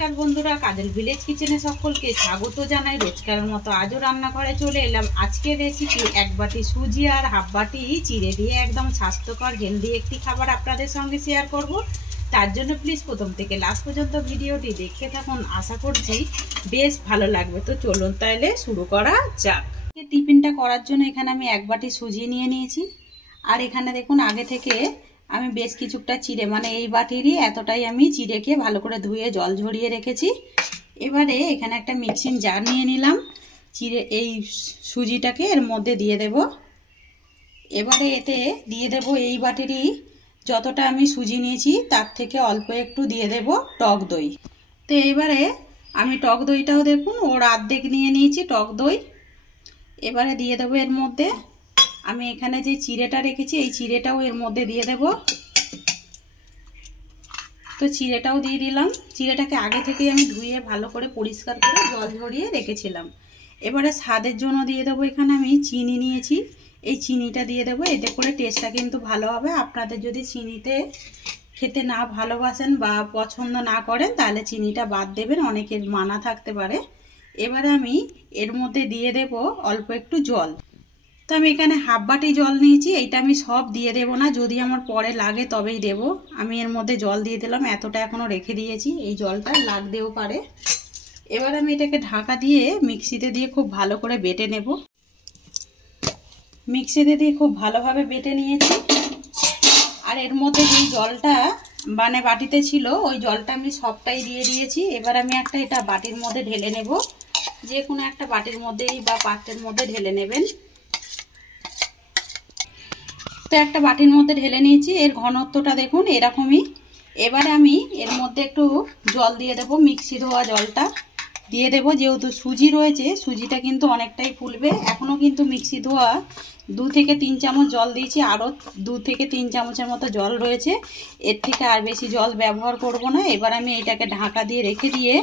নমস্কার বন্ধুরা, কাজল ভিলেজ কিচেনে সকলকে স্বাগত জানাই। রোজকারের মতো আজও রান্নাঘরে চলে এলাম। আজকের রেসিপি এক বাটি সুজি আর হাফ বাটি চিড়ে দিয়ে একদম স্বাস্থ্যকর হেলদি একটি খাবার আপনাদের সঙ্গে শেয়ার করব। তার জন্য প্লিজ প্রথম থেকে লাস্ট পর্যন্ত ভিডিওটি দেখতে থাকুন, আশা করছি বেশ ভালো লাগবে। তো চলুন তাহলে শুরু করা যাক। টিফিনটা করার জন্য এখানে আমি এক বাটি সুজি নিয়ে নিয়েছি। আর এখানে দেখুন আগে থেকে আমি বেশ কিছুটা চিড়ে, মানে এই বাটিরই এতটাই আমি চিড়েকে ভালো করে ধুয়ে জল ঝরিয়ে রেখেছি। এবারে এখানে একটা মিক্সিং জার নিয়ে নিলাম। চিড়ে এই সুজিটাকে এর মধ্যে দিয়ে দেব। এবারে এতে দিয়ে দেব এই বাটিরই যতটা আমি সুজি নিয়েছি তার থেকে অল্প একটু দিয়ে দেব টক দই। তো এইবারে আমি টক দইটাও দেখুন ওর অর্ধেক নিয়ে নিয়েছি টক দই। এবারে দিয়ে দেবো এর মধ্যে আমি এখানে যে চিড়েটা রেখেছি এই চিড়েটাও এর মধ্যে দিয়ে দেব। তো চিড়েটাও দিয়ে দিলাম। চিড়েটাকে আগে থেকেই আমি ধুয়ে ভালো করে পরিষ্কার করে জল ঝরিয়ে রেখেছিলাম। এবারে স্বাদের জন্য দিয়ে দেবো এখানে আমি চিনি নিয়েছি, এই চিনিটা দিয়ে দেবো। এতে করে টেস্টটা কিন্তু ভালো হবে। আপনাদের যদি চিনিতে খেতে না ভালোবাসেন বা পছন্দ না করেন তাহলে চিনিটা বাদ দেবেন, অনেকের মানা থাকতে পারে। এবারে আমি এর মধ্যে দিয়ে দেব অল্প একটু জল। তো আমি এখানে হাফ বাটি জল নিয়েছি, এইটা আমি সব দিয়ে দেব না, যদি আমার পরে লাগে তবেই দেব। আমি এর মধ্যে জল দিয়ে দিলাম, এতটা এখনো রেখে দিয়েছি, এই জলটা লাগতেও পারে। এবার আমি এটাকে ঢাকা দিয়ে মিক্সিতে দিয়ে খুব ভালো করে বেটে নেব। মিক্সিতে দিয়ে খুব ভালোভাবে বেটে নিয়েছি। আর এর মধ্যে যেই জলটা মানে বাটিতে ছিল ওই জলটা আমি সবটাই দিয়ে দিয়েছি। এবার আমি একটা এটা বাটির মধ্যে ঢেলে নেব, যে কোনো একটা বাটির মধ্যেই বা পাত্রের মধ্যে ঢেলে নেবেন। তো একটা বাটির মধ্যে ঢেলে নিয়েছি, এর ঘনত্বটা দেখুন এরকমই। এবারে আমি এর মধ্যে একটু জল দিয়ে দেব, মিক্সি ধোয়া জলটা দিয়ে দেব। যেহেতু সুজি রয়েছে সুজিটা কিন্তু অনেকটাই ফুলবে। এখনও কিন্তু মিক্সি ধোয়া 2 থেকে 3 চামচ জল দিয়েছি, আরও 2 থেকে 3 চামচের মতো জল রয়েছে। এর থেকে আর বেশি জল ব্যবহার করব না। এবার আমি এটাকে ঢাকা দিয়ে রেখে দিয়ে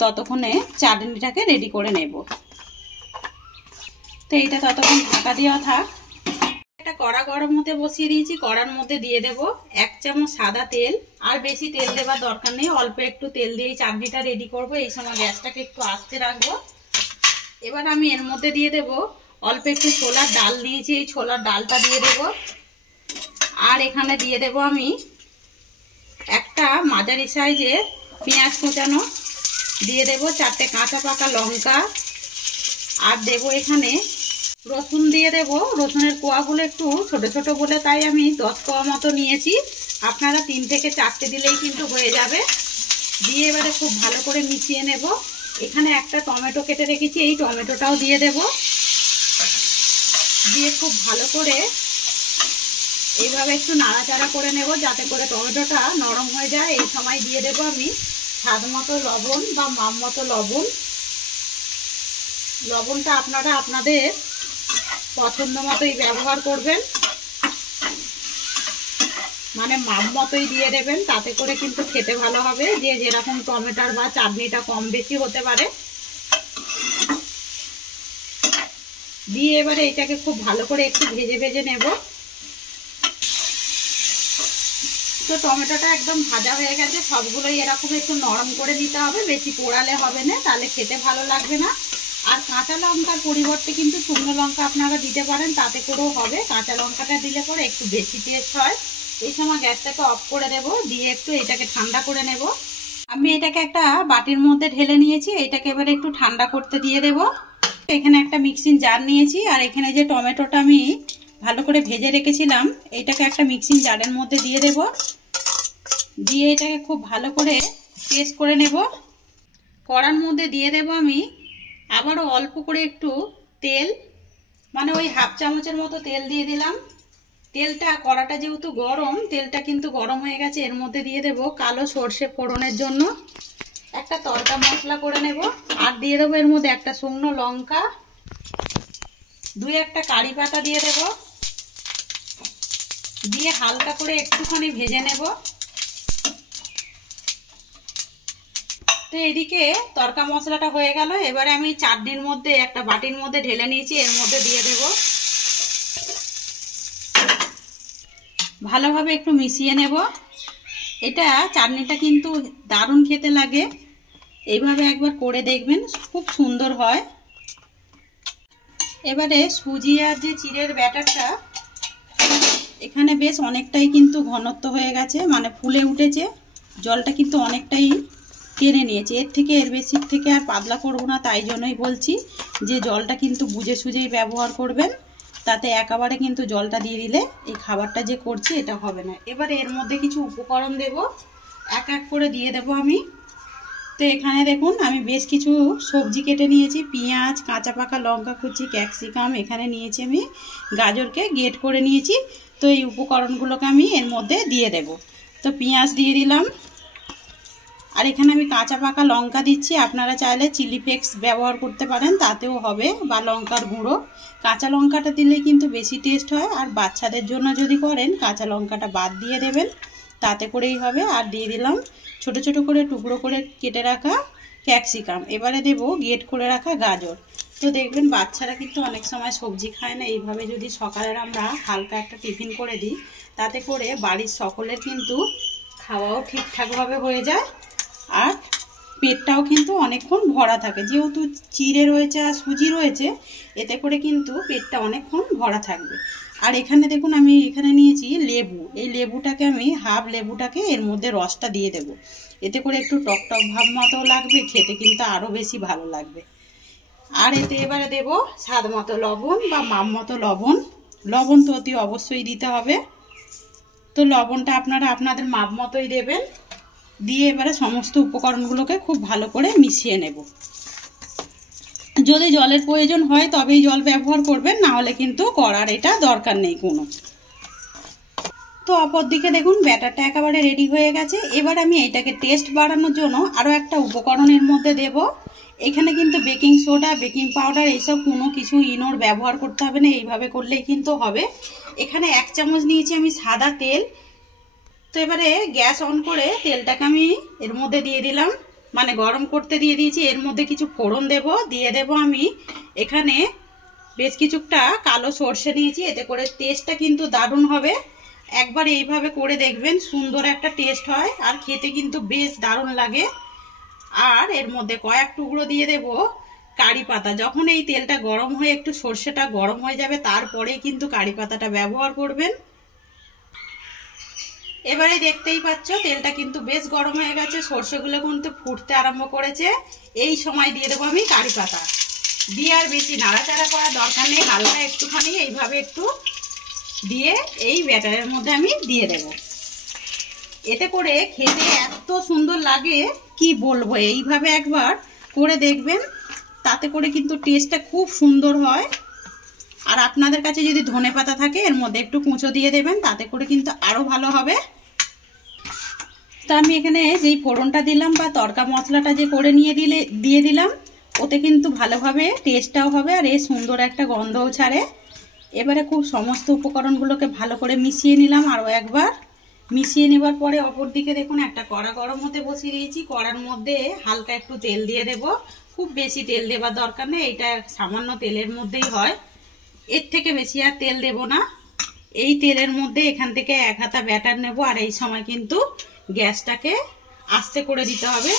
ততক্ষণে চাটনিটাকে রেডি করে নেব। তো এইটা ততক্ষণ ঢাকা দেওয়া থাক। একটা কড়া গরম হতে বসিয়ে দিয়েছি, কড়ার মধ্যে দিয়ে দেব 1 চামচ সাদা তেল। আর বেশি তেল দেবার দরকার নেই, অল্প একটু তেল দিয়েই চাটনিটা রেডি করব। এই সময় গ্যাসটাকে একটু আস্তে রাখবো। এবার আমি এর মধ্যে দিয়ে দেব অল্প একটু ছোলার ডাল দিয়েছি, এই ছোলার ডালটা দিয়ে দেব। আর এখানে দিয়ে দেব আমি একটা মাঝারি সাইজের পেঁয়াজ কুচানো দিয়ে দেব, 4টে কাঁচা পাকা লঙ্কা। আর দেব এখানে রসুন দিয়ে দেব। রসুনের কোয়াগুলো একটু ছোট ছোট বলে তাই আমি 10 কোয়া মতো নিয়েছি। আপনারা 3 থেকে 4টে দিলেই কিন্তু হয়ে যাবে। দিয়ে এবারে খুব ভালো করে মিশিয়ে নেব। এখানে একটা টমেটো কেটে রেখেছি, এই টমেটোটাও দিয়ে দেব। দিয়ে খুব ভালো করে এইভাবে একটু নাড়াচাড়া করে নেব যাতে করে টমেটোটা নরম হয়ে যায়। এই সময় দিয়ে দেব আমি স্বাদ মতো লবণ বা মাপ মতো লবণ। লবণটা আপনারা আপনাদের পছন্দ মতোই ব্যবহার করবেন, মানে মাপ মতোই দিয়ে দেবেন, তাতে করে কিন্তু খেতে ভালো হবে। যে যেরকম টমেটোর বা চাটনিটা কম বেশি হতে পারে। দিয়ে এবারে এটাকে খুব ভালো করে একটু ভেজে ভেজে নেব। তো টমেটোটা একদম ভাজা হয়ে গেছে, সবগুলোই এরকম একটু নরম করে নিতে হবে, বেশি পোড়ালে হবে না, তাহলে খেতে ভালো লাগবে না। আর কাঁচা লঙ্কার পরিবর্তে কিন্তু শুকনো লঙ্কা আপনারা দিতে পারেন, তাতে করেও হবে। কাঁচা লঙ্কাটা দিলে পরে একটু বেশি টেস্ট হয়। এই সময় গ্যাসটাকে অফ করে দেব, দিয়ে একটু এটাকে ঠান্ডা করে নেব। আমি এটাকে একটা বাটির মধ্যে ঢেলে নিয়েছি, এটাকে এবারে একটু ঠান্ডা করতে দিয়ে দেব। এখানে একটা মিক্সিং জার নিয়েছি, আর এখানে যে টমেটোটা আমি ভালো করে ভেজে রেখেছিলাম এটাকে একটা মিক্সিং জারের মধ্যে দিয়ে দেব। দিয়ে এটাকে খুব ভালো করে পেস্ট করে নেব। কড়ার মধ্যে দিয়ে দেব আমি আবারও অল্প করে একটু তেল, মানে ওই হাফ চামচের মতো তেল দিয়ে দিলাম। তেলটা, কড়াটা যেহেতু গরম, তেলটা কিন্তু গরম হয়ে গেছে। এর মধ্যে দিয়ে দেব কালো সর্ষে ফোড়নের জন্য একটা তড়কা মশলা করে নেব। আর দিয়ে দেবো এর মধ্যে একটা শুকনো লঙ্কা, 2-1টা কারি পাতা দিয়ে দেব। দিয়ে হালকা করে একটুখানি ভেজে নেব। তো এদিকে তড়কা মশলাটা হয়ে গেল। এবারে আমি চাটনির মধ্যে একটা বাটির মধ্যে ঢেলে নিয়েছি, এর মধ্যে দিয়ে দেব। ভালোভাবে একটু মিশিয়ে নেব। এটা চাটনিটা কিন্তু দারুণ খেতে লাগে। এইভাবে একবার করে দেখবেন, খুব সুন্দর হয়। এবারে সুজি আর যে চিড়ের ব্যাটারটা এখানে বেশ অনেকটাই কিন্তু ঘনত্ব হয়ে গেছে, মানে ফুলে উঠেছে, জলটা কিন্তু অনেকটাই টেনে নিয়েছে। এর থেকে এর বেশির থেকে আর পাতলা করব না, তাই জন্যই বলছি যে জলটা কিন্তু বুঝে সুঝেই ব্যবহার করবেন, তাতে একেবারে কিন্তু জলটা দিয়ে দিলে এই খাবারটা যে করছি এটা হবে না। এবারে এর মধ্যে কিছু উপকরণ দেব, এক এক করে দিয়ে দেব আমি। তো এখানে দেখুন আমি বেশ কিছু সবজি কেটে নিয়েছি, পেঁয়াজ, কাঁচা পাকা লঙ্কা কুচি, ক্যাপসিকাম, এখানে নিয়েছি আমি গাজরকে গ্রেট করে নিয়েছি। তো এই উপকরণগুলোকে আমি এর মধ্যে দিয়ে দেব। তো পেঁয়াজ দিয়ে দিলাম, আর এখানে আমি কাঁচা পাকা লঙ্কা দিচ্ছি। আপনারা চাইলে চিলি ফ্লেক্স ব্যবহার করতে পারেন, তাতেও হবে, বা লঙ্কার গুঁড়ো। কাঁচা লঙ্কাটা দিলে কিন্তু বেশি টেস্ট হয়, আর বাচ্চাদের জন্য যদি করেন কাঁচা লঙ্কাটা বাদ দিয়ে দেবেন, তাতে করেই হবে। আর দিয়ে দিলাম ছোট ছোট করে টুকরো করে কেটে রাখা ক্যাপসিকাম। এবারে দেব গ্রেট করে রাখা গাজর। তো দেখবেন বাচ্চারা কিন্তু অনেক সময় সবজি খায় না, এইভাবে যদি সকালের আমরা হালকা একটা টিফিন করে দিই, তাতে করে বাড়ির সকলের কিন্তু খাওয়াও ঠিকঠাকভাবে হয়ে যায়, আর পেটটাও কিন্তু অনেকক্ষণ ভরা থাকে। যেহেতু চিড়ে রয়েছে আর সুজি রয়েছে, এতে করে কিন্তু পেটটা অনেকক্ষণ ভরা থাকবে। আর এখানে দেখুন আমি এখানে নিয়েছি লেবু। এই লেবুটাকে আমি হাফ লেবুটাকে এর মধ্যে রসটা দিয়ে দেব, এতে করে একটু টকটক ভাব মতো লাগবে, খেতে কিন্তু আরও বেশি ভালো লাগবে। আর এতে এবারে দেব স্বাদ মতো লবণ বা মাপ মতো লবণ। লবণ তো অতি অবশ্যই দিতে হবে, তো লবণটা আপনারা আপনাদের মাপ মতোই দেবেন। দিয়ে এবারে সমস্ত উপকরণগুলোকে খুব ভালো করে মিশিয়ে নেব। যদি জলের প্রয়োজন হয় তবেই জল ব্যবহার করবেন, না হলে কিন্তু করার এটা দরকার নেই কোনো। তো অপরদিকে দেখুন ব্যাটারটা একেবারে রেডি হয়ে গেছে। এবার আমি এটাকে টেস্ট বাড়ানোর জন্য আরও একটা উপকরণের মধ্যে দেব। এখানে কিন্তু বেকিং সোডা, বেকিং পাউডার এইসব কোনো কিছু ইনোর ব্যবহার করতে হবে না, এইভাবে করলেই কিন্তু হবে। এখানে 1 চামচ নিয়েছি আমি সাদা তেল। তো এবারে গ্যাস অন করে তেলটাকে আমি এর মধ্যে দিয়ে দিলাম, মানে গরম করতে দিয়ে দিয়েছি। এর মধ্যে কিছু ফোড়ন দেব, দিয়ে দেব আমি এখানে বেশ কিছুটা কালো সর্ষে নিয়েছি, এতে করে টেস্টটা কিন্তু দারুণ হবে। একবার এইভাবে করে দেখবেন, সুন্দর একটা টেস্ট হয় আর খেতে কিন্তু বেশ দারুণ লাগে। আর এর মধ্যে কয়েক টুকরো দিয়ে দেব কারি পাতা। যখন এই তেলটা গরম হয়ে একটু সর্ষেটা গরম হয়ে যাবে, তারপরেই কিন্তু কারি পাতাটা ব্যবহার করবেন। এবারে দেখতেই পাচ্ছ তেলটা কিন্তু বেশ গরম হয়ে গেছে, সর্ষেগুলো কিন্তু ফুটতে আরম্ভ করেছে। এই সময় দিয়ে দেবো আমি কারি পাতা। দিয়ে আর বেশি নাড়াচাড়া করার দরকার নেই, হালকা একটুখানি এইভাবে একটু দিয়ে এই ব্যাটারের মধ্যে আমি দিয়ে দেব। এতে করে খেতে এত সুন্দর লাগে কি বলবো, এইভাবে একবার করে দেখবেন, তাতে করে কিন্তু টেস্টটা খুব সুন্দর হয়। আর আপনাদের কাছে যদি ধনেপাতা থাকে এর মধ্যে একটু কুঁচো দিয়ে দেবেন, তাতে করে কিন্তু আরও ভালো হবে। তো আমি এখানে যেই ফোড়নটা দিলাম বা তড়কা মশলাটা যে করে দিয়ে দিলাম, ওতে কিন্তু ভালোভাবে টেস্টটাও হবে আর এর সুন্দর একটা গন্ধও ছাড়ে। এবারে খুব সমস্ত উপকরণগুলোকে ভালো করে মিশিয়ে নিলাম। আরও একবার মিশিয়ে নেবার পরে অপর দিকে দেখুন একটা কড়া গরম হতে বসিয়ে দিয়েছি। কড়ার মধ্যে হালকা একটু তেল দিয়ে দেব, খুব বেশি তেল দেবার দরকার নেই, এটা সামান্য তেলের মধ্যেই হয়, এর থেকে বেশি আর তেল দেব না। এই তেলের মধ্যে এখান থেকে 1 হাতা ব্যাটার নেব, আর এই সময় কিন্তু গ্যাসটাকে আস্তে করে দিতে হবে।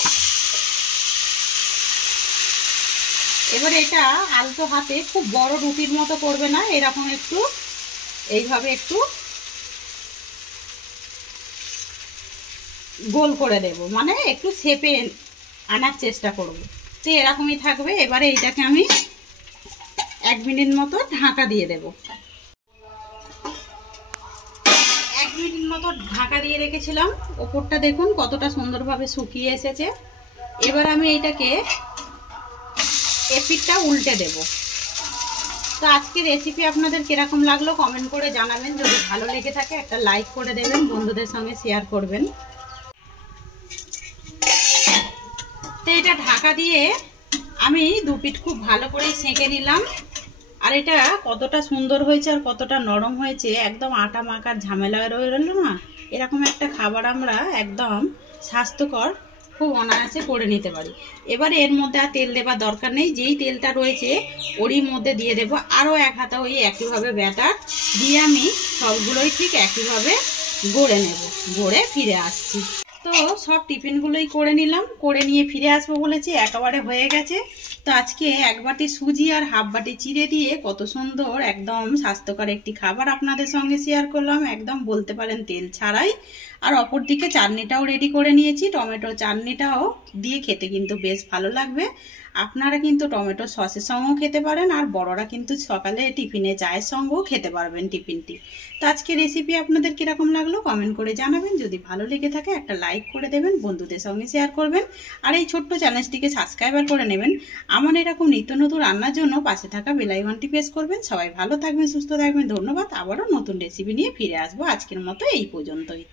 এবারে এটা আলতো হাতে, খুব বড় রুটির মতো করবে না, এরকম একটু এইভাবে একটু গোল করে দেব, মানে একটু শেপে আনার চেষ্টা করব। তো এরকমই থাকবে। এবারে এইটাকে আমি 1 মিনিট মতো ঢাকা দিয়ে দেব। 1 মিনিট মতো ঢাকা দিয়ে রেখেছিলাম। ওপরটা দেখুন কতটা সুন্দরভাবে শুকিয়ে এসেছে। এবার আমি এইটাকে এপিঠটা উল্টে দেব। তো আজকের রেসিপি আপনাদের কিরকম লাগলো কমেন্ট করে জানাবেন। যদি ভালো লেগে থাকে একটা লাইক করে দেবেন, বন্ধুদের সঙ্গে শেয়ার করবেন। তো এটা ঢাকা দিয়ে আমি 2 পিঠ খুব ভালো করে সেঁকে নিলাম। আর এটা কতটা সুন্দর হয়েছে আর কতটা নরম হয়েছে, একদম আটা মাখার ঝামেলা রয়ে গেল না। এরকম একটা খাবার আমরা একদম স্বাস্থ্যকর খুব অনায়াসে করে নিতে পারি। এবারে এর মধ্যে আর তেল দেবার দরকার নেই, যেই তেলটা রয়েছে ওরই মধ্যে দিয়ে দেব আরও 1 হাতা ওই একইভাবে ব্যাটার দিয়ে আমি সবগুলোই ঠিক একইভাবে গড়ে নেব। গড়ে ফিরে আসছি। তো সব টিফিনগুলোই করে নিলাম, করে নিয়ে ফিরে আসবো বলেছি, একেবারে হয়ে গেছে। তো আজকে 1 বাটি সুজি আর হাফ বাটি চিড়ে দিয়ে কত সুন্দর একদম স্বাস্থ্যকর একটি খাবার আপনাদের সঙ্গে শেয়ার করলাম, একদম বলতে পারেন তেল ছাড়াই। আর অপরদিকে চাটনিটাও রেডি করে নিয়েছি, টমেটো চাটনিটাও দিয়ে খেতে কিন্তু বেশ ভালো লাগবে। আপনারা কিন্তু টমেটো সসের সঙ্গেও খেতে পারেন, আর বড়রা কিন্তু সকালে টিফিনে চায়ের সঙ্গেও খেতে পারবেন টিফিনটি। তো আজকে রেসিপি আপনাদের কিরকম লাগলো কমেন্ট করে জানাবেন। যদি ভালো লেগে থাকে একটা লাইক করে দেবেন, বন্ধুদের সঙ্গে শেয়ার করবেন, আর এই ছোট্ট চ্যানেলটিকে সাবস্ক্রাইবার করে নেবেন। আমার এরকম নিত্য নতুন রান্নার জন্য পাশে থাকা বেল আইকনটি প্রেস করবেন। সবাই ভালো থাকবেন, সুস্থ থাকবেন। ধন্যবাদ। আবারও নতুন রেসিপি নিয়ে ফিরে আসবো। আজকের মতো এই পর্যন্তই।